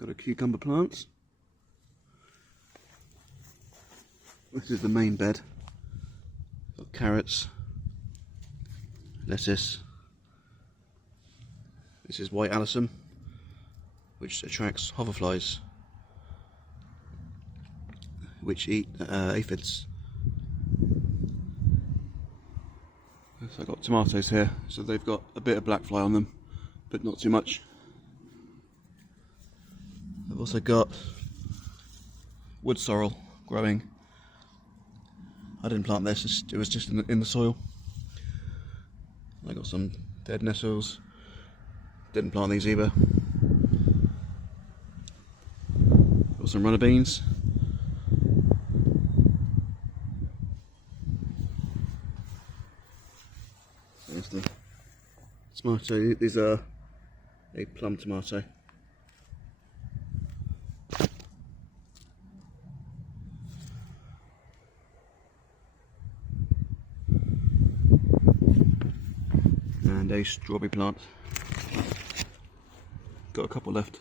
Got a cucumber plant. This is the main bed. Got carrots, lettuce. This is white alyssum, which attracts hoverflies, which eat aphids. So I've got tomatoes here, so they've got a bit of black fly on them, but not too much. I've also got wood sorrel growing. I didn't plant this, it was just in the soil. I got some dead nettles, didn't plant these either. Got some runner beans. There's the tomato. These are a plum tomato. And a strawberry plant. Got a couple left.